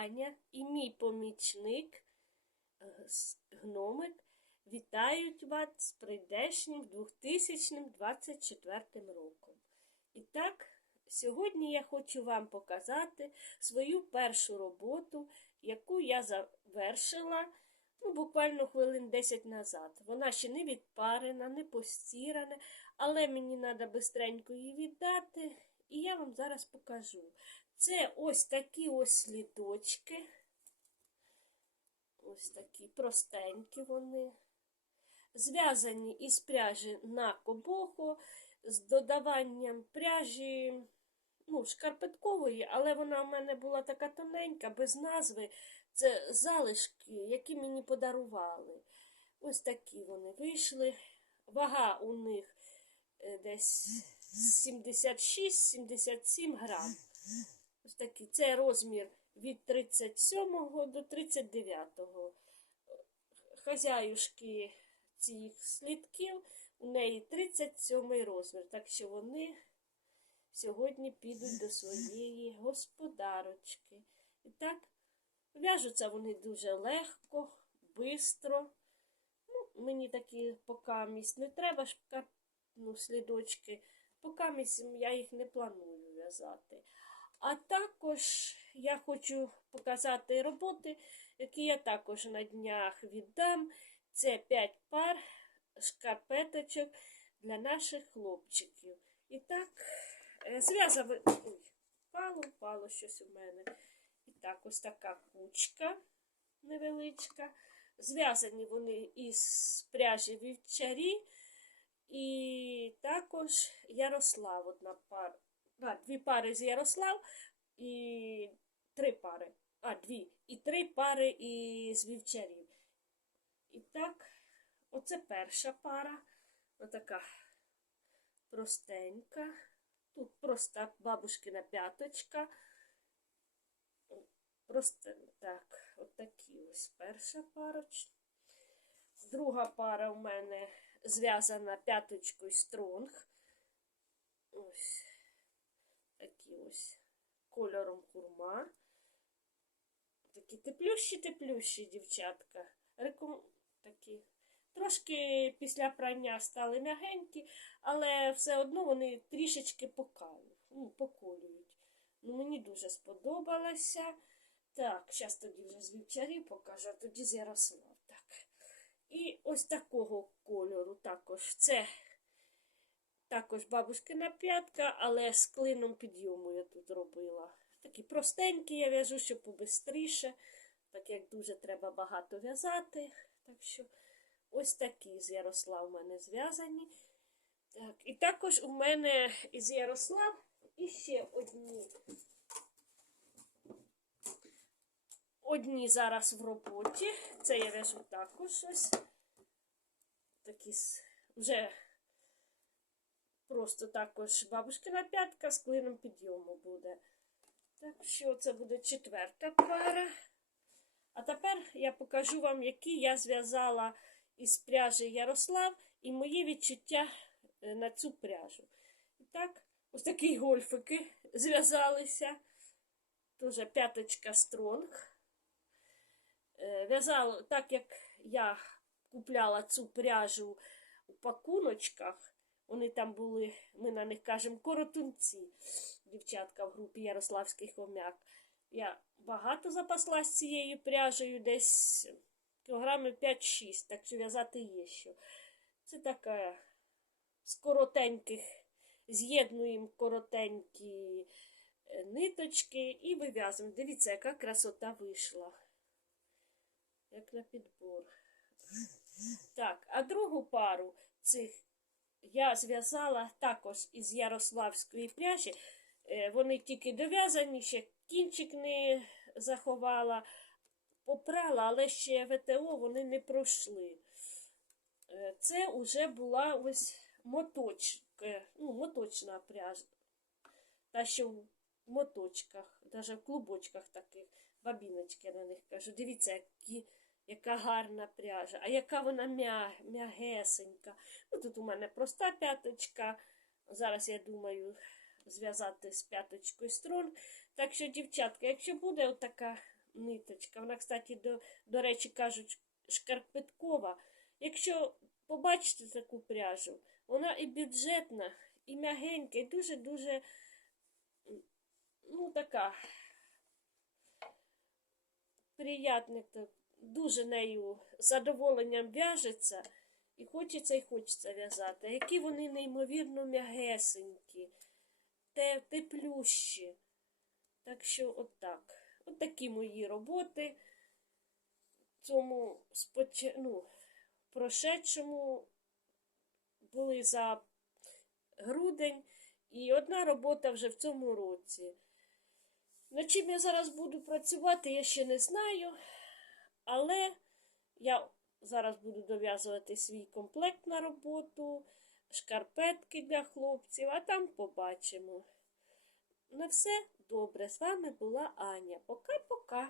Аня і мій помічник е, гномик вітають вас з прийдешнім 2024 роком. І так, сьогодні я хочу вам показати свою першу роботу, яку я завершила ну, буквально хвилин 10 назад. Вона ще не відпарена, не постірана, але мені треба швидко її віддати. І я вам зараз покажу. Це ось такі ось слідочки. Ось такі простенькі вони. Зв'язані із пряжі на кобохо з додаванням пряжі ну, шкарпеткової, але вона в мене була така тоненька, без назви. Це залишки, які мені подарували. Ось такі вони вийшли. Вага у них е, десь 76-77 грам. Такі. Це розмір від 37 до 39. Хазяюшки цих слідків у неї 37 розмір. Так що вони сьогодні підуть до своєї господарочки. І так, в'яжуться вони дуже легко, швидко. Ну, мені такі покамість не треба шка- ну, слідочки. Покамість я їх не планую в'язати. А також я хочу показати роботи, які я також на днях віддам. Це 5 пар шкарпеточок для наших хлопчиків. І так, е, зв'язав... Ой, впало, впало щось у мене. І так, ось така кучка невеличка. Зв'язані вони із пряжі вівчарі. І також Ярослав одна пара. А, дві пари з Ярослав і три пари. А, дві. І три пари із вівчарів. І так, оце перша пара. Отака простенька. Тут проста бабушкина п'яточка. Просто так, отакі ось перша парочка. Друга пара у мене зв'язана п'яточкою стронг. Ось такі ось кольором курма. Такі теплющі-теплющі дівчатка. Реком... Такі. Трошки після прання стали м'ягенькі, але все одно вони трішечки покалюють, ну, поколюють. Ну, мені дуже сподобалося. Так, зараз тоді вже з вівчарів покажу, а тоді з Ярослав. Так. І ось такого кольору також. Це також бабушкина п'ятка, але з клином підйому я тут робила. Такі простенькі я в'яжу, щоб побистріше, так як дуже треба багато в'язати. Так що ось такі з Ярослав у мене зв'язані. Так, І також у мене із Ярослав іще одні. Одні зараз в роботі. Це я в'яжу також ось. Такі вже просто також бабушкина п'ятка з клином підйому буде. Так що це буде четверта пара. А тепер я покажу вам, які я зв'язала із пряжі Ярослав і мої відчуття е, на цю пряжу. І так, ось такі гольфики зв'язалися. Тоже п'яточка стронг. Е, В'язала, так як я купляла цю пряжу у пакуночках, вони там були, ми на них кажемо, коротунці, дівчатка в групі Ярославський хомяк. Я багато запаслась цією пряжею, десь кілограмів 5-6, так що в'язати є що. Це така з коротеньких, з'єднуємо коротенькі е, ниточки і вив'язуємо. Дивіться, яка красота вийшла. Як на підбор. Так, а другу пару цих я зв'язала також із Ярославської пряжі. Е, Вони тільки дов'язані, ще кінчик не заховала, попрала, але ще ВТО вони не пройшли. Е, Це вже була ось моточка, ну, моточна пряжа. Та що в моточках, навіть в клубочках таких, бабіночки на них кажу. Дивіться, які, яка гарна пряжа, а яка вона м'я, м'ягесенька. Ну, тут у мене проста п'яточка. Зараз я думаю зв'язати з п'яточкою струн. Так що, дівчатка, якщо буде отака ниточка, вона, кстати, до, до речі, кажуть, шкарпеткова. Якщо побачите таку пряжу, вона і бюджетна, і м'ягенька, і дуже-дуже ну, така приятна, так, дуже нею задоволенням в'яжеться. І хочеться і хочеться в'язати. Які вони неймовірно м'ягесенькі, те, теплющі. Так що отак. От такі мої роботи. В цьому споч... ну, прошедшому були за грудень. І одна робота вже в цьому році. Над чим я зараз буду працювати, я ще не знаю. Але я зараз буду дов'язувати свій комплект на роботу, шкарпетки для хлопців, а там побачимо. На все добре. З вами була Аня. Пока-пока.